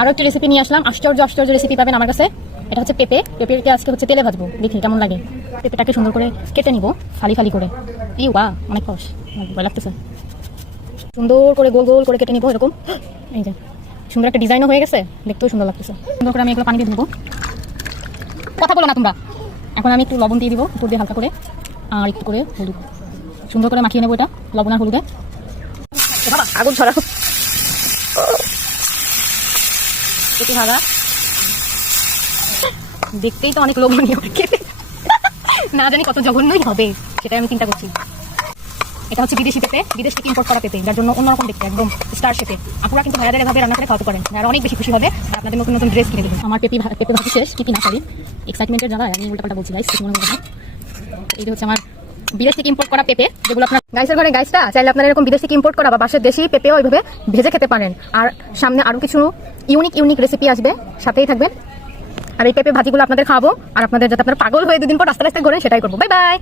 আরো একটা রেসিপি নিয়ে আসলাম, আশ্চর্য আশ্চর্য রেসিপি পাবেন আমার কাছে। এটা হচ্ছে পেঁপেকে আজকে হচ্ছে তেলে ভাজবো, দেখি কেমন লাগে। পেঁপেটাকে সুন্দর করে কেটে নিব ফালি ফালি করে। এই ওয়া, অনেক কষ, ভয় লাগতেছে। সুন্দর করে গোল গোল করে কেটে নিব এরকম। এই যে সুন্দর একটা ডিজাইনও হয়ে গেছে, দেখতেও সুন্দর লাগতেছে। সুন্দর করে আমি এগুলো পানি দিয়ে দেবো। কথা বলো না তোমরা। এখন আমি একটু লবণ দিয়ে দিব উপর দিয়ে হালকা করে, আর একটু করে হলুদ। সুন্দর করে মাখিয়ে নেবো এটা লবণ আর হলুদে। বাবা আগুন ছড়াও। পেঁপে ভাজা দেখতেই তো অনেক লোভনীয়, খেতে না জানি কত জঘন্যই হবে সেটাই আমি চিন্তা করছি। এটা হচ্ছে বিদেশি পেঁপে, বিদেশ থেকে ইম্পোর্ট করা পেঁপে, যার জন্য অন্যরকম দেখতে, একদম স্টার শেপে। আপনারা কিন্তু ভাইয়াদের এভাবে রান্না করে খাওয়াতে পারেন, আর অনেক বেশি খুশি হবে, আর আপনাদের নতুন নতুন ড্রেস কিনে দেবেন। আমার পেঁপে ভাজি শেষ, কি না সরি, এক্সাইটমেন্টের জ্বালায় আমি উল্টাপাল্টা বলছি গাইস, কিছু মনে করবেন না। এই হচ্ছে আমার বিদেশ থেকে ইম্পোর্ট করা পেঁপে, যেগুলো আপনার গাইসের ঘরে গাইসটা চাইলে আপনারা এরকম বিদেশ থেকে ইম্পোর্ট করা বা বাসার দেশি পেঁপেও ওইভাবে ভেজে খেতে পারেন। আর সামনে আরো কিছু ইউনিক রেসিপি আসবে, সাথেই থাকবেন। আর এই পেঁপে ভাজিগুলো আপনাদের খাবো, আর আপনাদের যাতে আপনারা পাগল হয়ে দুদিন পর রাস্তা রাস্তায় ঘোরেন সেটাই করবো। Bye bye.